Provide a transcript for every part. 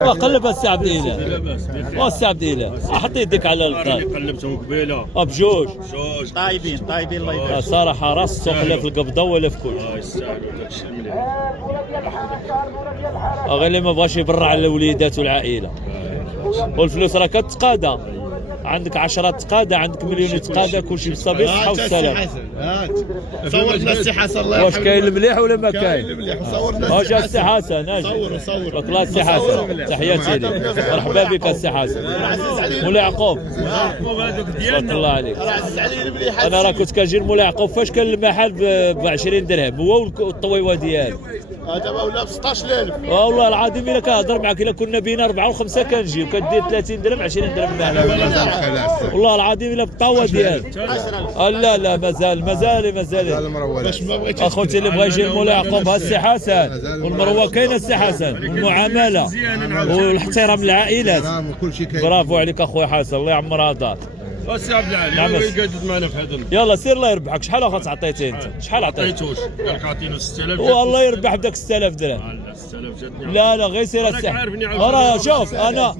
قلب السي عبد الاله السي عبد الاله حط يديك على الطاي قلبتهم قبيله بجوج جوج طايبين الله يبارك. صراحه راس السوق لا في القبضه ولا في كل الله يستاهلوا داكشي مليح. غير اللي ما بغاش يبرع على الوليدات والعائله والفلوس راه كتقادا عندك 10 تقاده عندك مليون تقاده كلشي بالصبي الصحه والسلام. هات صورنا السي حسن الله واش كاين المليح ولا ما كاين؟ المليح صورنا واش السي حسن اجي صور الله السي حسن تحياتي لك مرحبا بك السي حسن مولاي يعقوب هذوك تبارك ديالنا الله عليك. عزيز علي المليح. انا راه كنت كنجي لمولاي يعقوب فاش كان المحل ب 20 درهم هو والطويوه ديالو دابا ولا ب 16000. والله العظيم الا كنهضر معاك الا كنا بين 4 و5 كنجيو كدير 30 درهم 20 درهم معنا والله العظيم الا بالطاوه ديالو. لا مازال باش ما بغيتيش اخوتي اللي بغى يجي لمولاي يعقوب ها السي حسن والمروه كاينه السي حسن والمعامله والاحترام للعائلات. برافو عليك اخويا حسن الله يعمرها دار. السي عبد العالي نعم. هو يقعد معنا في هذا يلا سير الله يربحك. شحال اخا تعطيتي انت؟ شحال عطيت؟ عطيتوش قالك عطينا 6000 والله يربح بداك 6000 درهم. لا 6000 جاتني لا غير سير راك عارفني عاود. راه شوف انا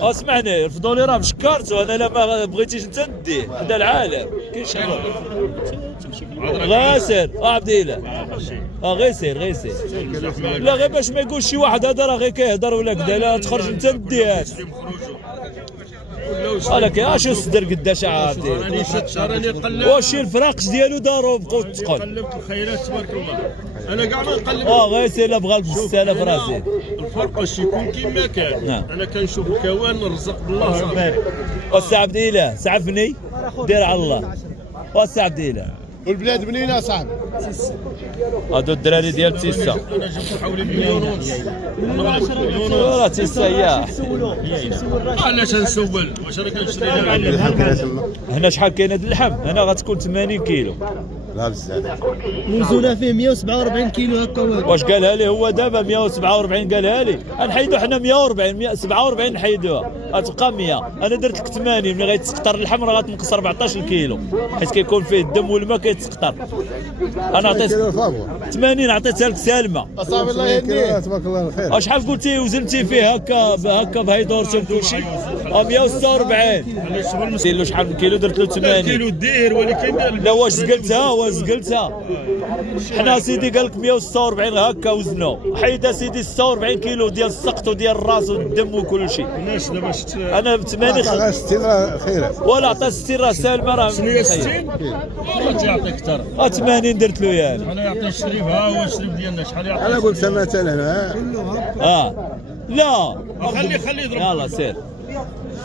اسمعني رفضوا لي راه مشكرت وانا لا ما بغيتيش انت نديه حدا العالم كاين شي غير سير عبد الاله غير سير لا غير باش ما يقولش شي واحد هذا راه غير كيهضر ولا كذا لا تخرج انت نديها هذاك اش الصدر قداش عاد راني نقلب واش الفراقش ديالو دارو بقاو تقل قلبت الخيرات تبارك الله. انا كاع ما نقلب غير سير لا بغى ب 6000 راسي الفرق واش يكون كيما كان. نعم. انا كنشوف الكوان نرزق بالله. والسي عبد الاله سعفني دير على الله والسي عبد الاله والبلاد منين اصاحبي؟ هادو الدراري ديال تيسا انا جبت حوالي مليون ونص. مليون ونص. راه تيسا ياه علاش نسول واش انا كنشري لها هنا شحال كاين هاد اللحم هنا غتكون 80 كيلو لا بزاف. موزونه فيه 147 كيلو هكا واش قالها لي هو دابا 147 قالها لي نحيدو حنا 140 147 نحيدوها غتبقى 100 انا درت لك 80 ملي غيتسقطر اللحم راه غتنقص 14 كيلو حيت كيكون فيه الدم والماء كيتسقطر انا عطيت 80 عطيتها لك سالمه اصاحبي الله يهنيك. تبارك الله الخير. شحال قلتي وزنتي فيه هكا بهيدورتو كلشي 146 دير له شحال من كيلو درت له 80 كيلو دير ولكن لا واش زقلتها حنا سيدي قال لك 146 هكا وزنو حيد سيدي 46 كيلو ديال السقط وديال الراس والدم وكل شيء الناس دابا شفت انا ب 80 60 راه خير. ولا عطى 60 راه سالمه راه شنو هي 60 راه يعطي اكثر. 80 درت له يعني شحال يعطي الشريف ها هو الشريف ديالنا شحال يعطي. انا قلت مثلا لا خلي يضرب يلا سير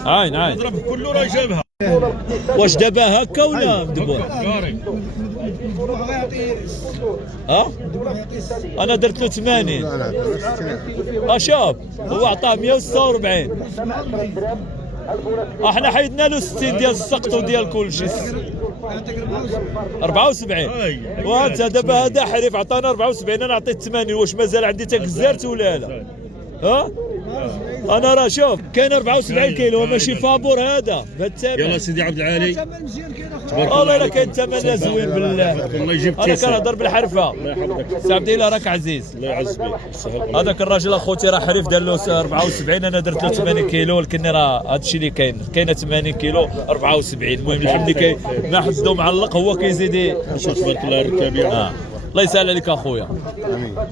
عين يضرب كله راه جابها. واش دابا هكا ولا مدبور كاري انا درت له 80 شوف هو عطاه 146 احنا حيدنا له 60 ديال السقط وديال كل شيء 74 وانت دابا هذا حريف عطانا 74 انا عطيت 80 واش مازال عندي تاك ولا لا انا راه شوف كاين 74 كيلو ماشي فابور هذا بهذا الثمن. يلا سيدي عبد العالي والله الا كاين ثمن زوين بالله الله يجيب انا كنهضر بالحرفه. سي عبد الاله راك عزيز الله يعز بك. هذاك الراجل اخوتي راه حريف دار له 74 انا درت له 80 كيلو ولكن راه هذا الشيء اللي كاينه 80 كيلو 74 المهم الحمد لله ما حدو معلق هو كيزيد تبارك الله الركابيه. الله يسهل عليك اخويا.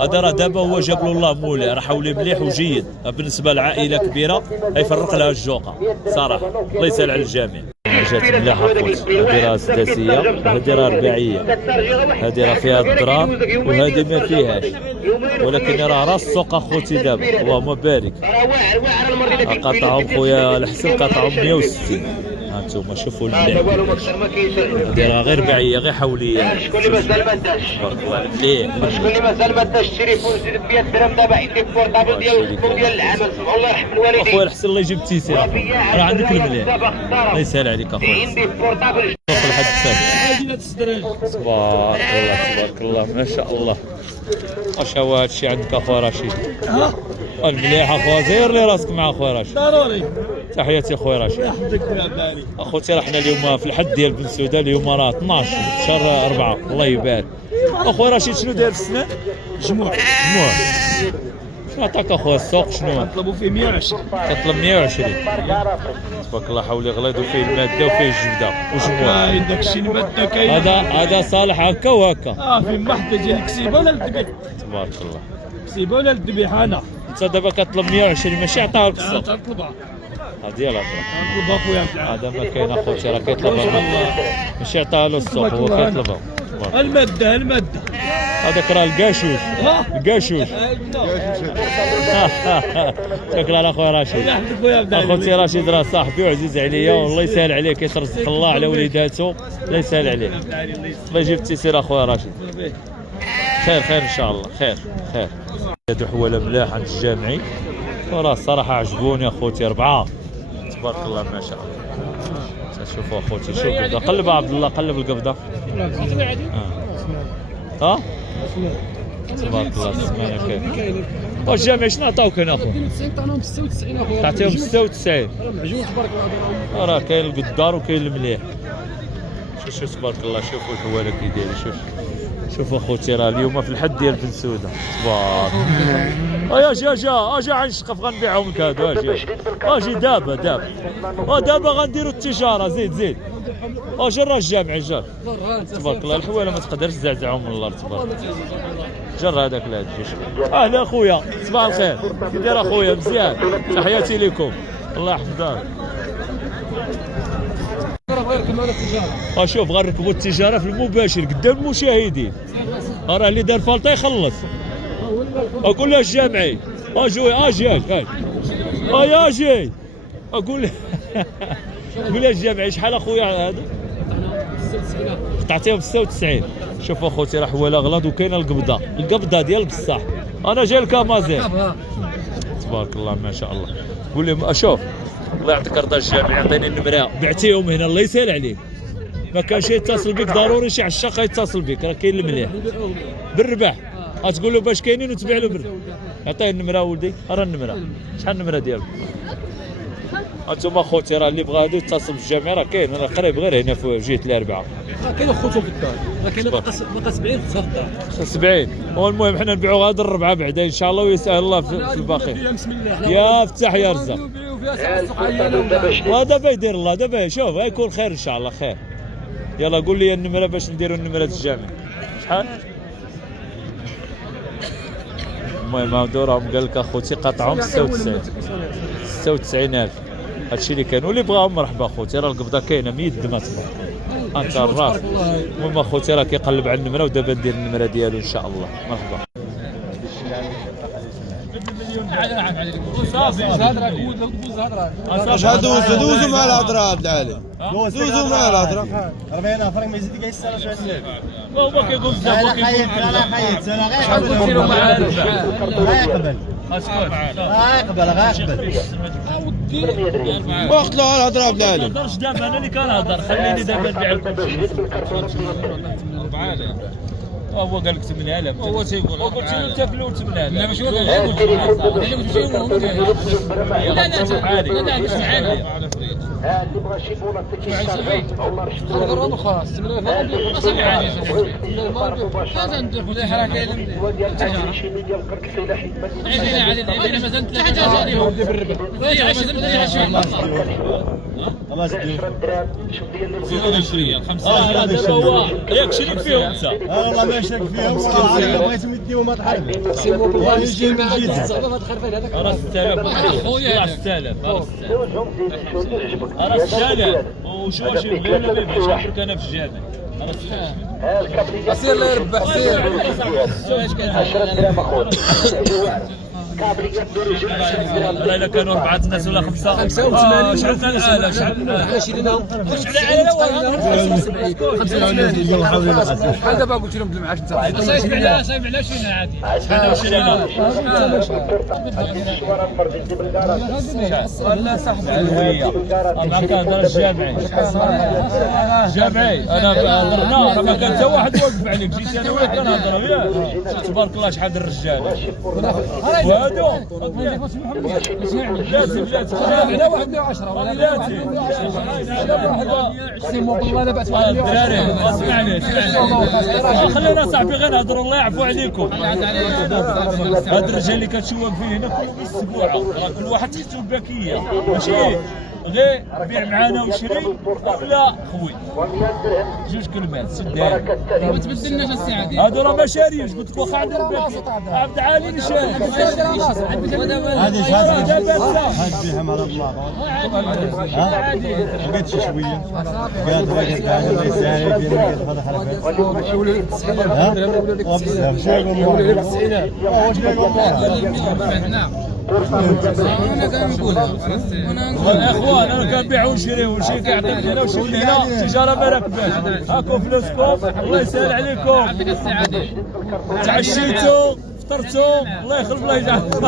هذا راه دابا هو جاب له الله مولاي راه حولي مليح وجيد بالنسبه لعائله كبيره غيفرق لها الجوقه صراحه الله يسهل على الجميع. جات مليحه اخوتي هذه راه سداسيه وهذه راه رباعيه هذه راه فيها الضرار وهذه ما فيهاش ولكن راه راس السوق اخوتي دابا اللهم بارك. قطعهم خويا الحسن قطعهم 160 هانتوما شوفوا المليح هذه راه غير رباعيه غير حوليه. شكون مازال ما داش شكون مازال ما داش التليفون زيد ب 100 درهم دابا عندي البورطابل ديال العمل سمعوا الله يرحم الوالدين. اخويا الحسن الله يجيب التيسير راه عندك المليح الله يسهل عليك اخويا. عندي البورطابل لحد تبارك الله ما شاء الله. واش هو هذا الشيء عندك اخويا رشيد المليح اخويا زير لي راسك مع اخويا رشيد ضروري. تحياتي اخويا رشيد. يحفظك يا بالي. اخوتي راه حنا اليوم في الحد ديال بن سوده اليوم راه 12 شهر 4 الله يبارك. اخويا رشيد شنو داير في السنان؟ جموع نعطيك اخويا السوق شنو؟ نطلبوا فيه 120. كطلب 120. تبارك الله حولي غليظ وفيه الماده وفيه الجبده وشموع. كاين داكشي الماده كاين. هذا صالح هكا وهكا. في محطه ديال الكسيبه ولا الذبيح؟ تبارك الله. الكسيبه ولا الذبيح انا؟ انت دابا كطلب 120 ماشي عطاها لك السوق. تطلبها. هذه لا نطلبها خويا عبد العال. هذا ما كاين اخوتي راه كيطلبها ماشي عطاها له السوق هو كيطلبها. الماده هذاك راه الكاشوش. الكاشوش. شكرا على اخويا رشيد. اخوتي رشيد راه صاحبي وعزيز عليا والله يسهل عليه كيترزق الله على وليداته الله يسهل عليه. الله يجيب التيسير اخويا رشيد. خير ان شاء الله خير. هادو حواله ملاح عند الجامعي وراه الصراحه عجبوني اخوتي 4 تبارك الله ما شاء الله. شوفوا اخوتي شوف القبضه قلب عبد الله قلب القبضه. ها تبارك الله السمانه كاين. واش الجامعي شنو عطاوك هنا اخو؟ 96 اخويا. تعطيهم 96. معجون تبارك الله. راه كاين القدار وكاين المليح. شوف تبارك الله شوفوا الحواله كي دايره شوف اخوتي راه اليوم في الحد ديال بن سوده تبارك. اجا عن الشقف غنبيعهم لك هادو اجي دابا ودابا غنديروا التجاره زيد اجي راه الجامعي جا تبارك الله الحواله ما تقدرش تزعزعهم من الارض تبارك جر هذاك الهادي. اهلا اخويا صباح الخير كي داير اخويا مزيان تحياتي لكم الله يحفظك. شوف غنركبوا التجاره في المباشر قدام المشاهدين راه اللي دار فالطه يخلص. اقول له الجامعي اجي اقول قول له الجامعي شحال اخويا هذا؟ تعطيهم 96. شوف اخوتي راه حواله غلط وكاينه القبضه ديال بصح. انا جاي الكامازين تبارك الله ما شاء الله. قول لهم اشوف الله يعطيك رضا الجامعي يعطيني النمره بعتيهم هنا الله يسهل عليك. ما كانش يتصل بك ضروري شي عشاق يتصل بك راه كاين المليح بالربح. غتقول له باش كاينين وتبيع له بالربح. عطيه النمره ولدي راه النمره شحال النمره ديالك؟ انتم اخوتي راه اللي بغى هذا يتصل بالجامعي راه كاين انا قريب غير هنا في جهه الاربعاء. كاين خوتهم في الدار راه كاين باقي 70 في الدار. 70 والمهم حنا نبيعوا هذا الربعه بعدا ان شاء الله ويسهل الله في الباقي. يا فتح يا رزق. ودابا يدير الله دابا شوف غيكون خير ان شاء الله خير. يلا قول لي النمره باش نديروا النمره الجامع شحال؟ المهم هادو راهم قال لك اخوتي قطعهم 96,000 هادشي اللي كان واللي بغاهم مرحبا اخوتي راه القبضه كاينه ميد ما تبغى انت الراس. المهم اخوتي راه كيقلب على النمره ودابا ندير النمره ديالو ان شاء الله مرحبا. دوزوا مع الهضره عبد العالي دوزوا مع الهضره 40 فرق ما يزيد كاع السنه شحال هو كيقول بزاف انا خايف انا غير غيقبل وقت له الهضره عبد العالي. ما نقدرش دابا انا اللي كنهضر خليني دابا نبيع لكم هو قال لك 8000 هو تيقول قلت له انت في الاول 8000 لا ماشي هو قال لك اللي بغى شي بوله ياك شريك فيهم انت والله ما شاك فيهم بغيتهم يديهم هاد الحرب راه 6000 خويا 6000 راه 6000 وشو واش يبغي ولا ما يبغيش نحرك انا في الجامع سير الله يربح سير 10 دراهم اخويا راه الا كانوا 4 الناس ولا 5 85 شحال شحال شريناهم شحال دابا قلت لهم بالمعاش انت صايب على شنو عادي ولا صاحبي معك هضر الجامعي جامعي انا هضرنا ما كان حتى واحد واقف عليك جيت انا وياك كنهضروا ياك تبارك الله شحال الرجال لازم لا 110 لا باس الدراري اسمعني خلينا صاحبي غير نهضروا الله يعفو عليكم. هاد الرجال اللي كتشوف فيه هنا كلهم السبوعه راه كل واحد تحتو الباكيه ماشي غير بيع معانا وشري ولا خوي جوج كلمات سدها ما تبدلناش الساعه دي هادو راه ما شاريوش قلت لك واخا عندنا الباكيه عبد العالي اللي شاري هذه هذه فيهم على الله عادي ما بقيتش شويه قالت هذا الله يسهل يدير هذا خلفه بزاف شنو يقول واش يقول يا اخوان انا كنبيع ونشري وشي كيعطيني هنا وشي هنا التجاره ما راكباش هاكم فلوسكم الله يسهل عليكم تعشيتوا فطرتوا الله يخلف الله يجعلكم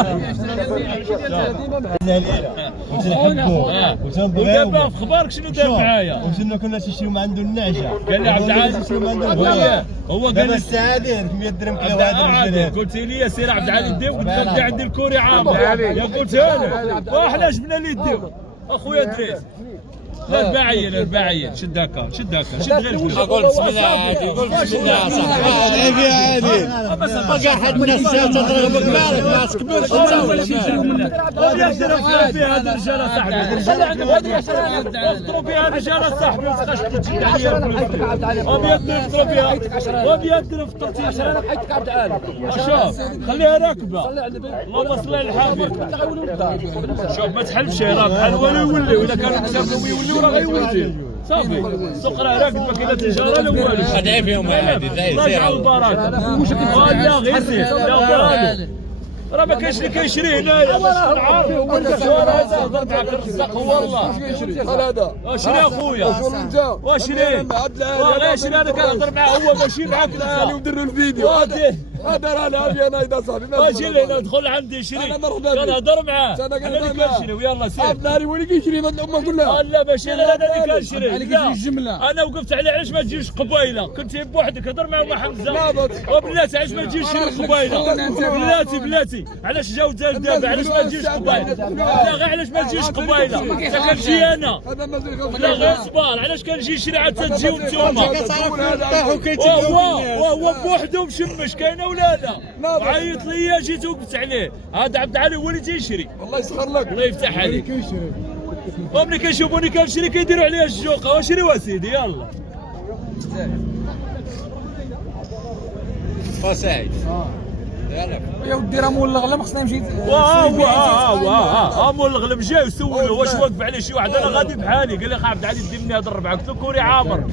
ودابا في اخبارك شنو دار معايا وشنو كنا تشريو من عنده النعجه قال لي عبد العالي تشريو من عنده هو قال دابا لي الساعه داير 100 درهم كيلو هذا قلت لي سير عبد العالي ديو قلت له بدي عندي الكوري عامر يا قلت له وحنا جبنا لي ديو اخويا دريس لا الباعية شد هكا شد غير فلوس قول بسم الله عادي قول بسم الله يا صاحبي هذا فيها عادي بقى حد من الناس تضربك مالك ناس كبير ولا يضرب فيها هذا الرجال صاحبي يضرب فيها الرجال صاحبي وتخش تجي عليا الفلوس وبيضرب فيها وبيضرب في 13 حيتك عبد العالي شوف خليها راكبه اللهم صل على الحبيب شوف ما تحلفش راه بحال ولا يولي ولا كانوا كتابهم يوليو راه غيولي صافي السوق راه راكبه كاينه تجاره لا والو خدعي فيهم عادي الله يجعل البركه لا غير زيد لا والو راه ما كاينش اللي كيشري هنايا نعرف هضر معاك الرزاق هو الله اشري اخويا واشري غير شري انا كنهضر معاه هو ماشي معاك العالي ونديروا الفيديو هذا راني عافيه انا اذا صاحبي اجي لهنا دخل عندي شري كنهضر معاه انا اللي كنشري ويلا سير ناري وين كيشري من الامه كلها لا ماشي انا اللي كنشري انا وقفت على علاش ما تجيش قبيله كنت بوحدك هضر مع حمزه وبلاتي علاش ما تجيش قبيله بلاتي علاش جاو دابا علاش ما تجيش قبيله لا غير علاش ما تجيش قبيله كنجي انا لا غير صبار علاش كنجي شري عاد تجيو نتوما وهو بوحده مشمش كاينه ولا لا عيط لي جيت وقفت عليه هذا عبد العالي هو اللي تيشري الله يسخر لك الله يفتح عليك وملي كيشوفوني كنشري كيديروا عليا الجوقه واشري وسيدي يلا سعيد يا ودي راه مولغ لا ما خصنا نمشي مولغ مشى وسولو واش واقف عليه شي واحد انا غادي بحالي قال لي اخا عبد العالي دير لي هذا الربعه قلت له كوري عامر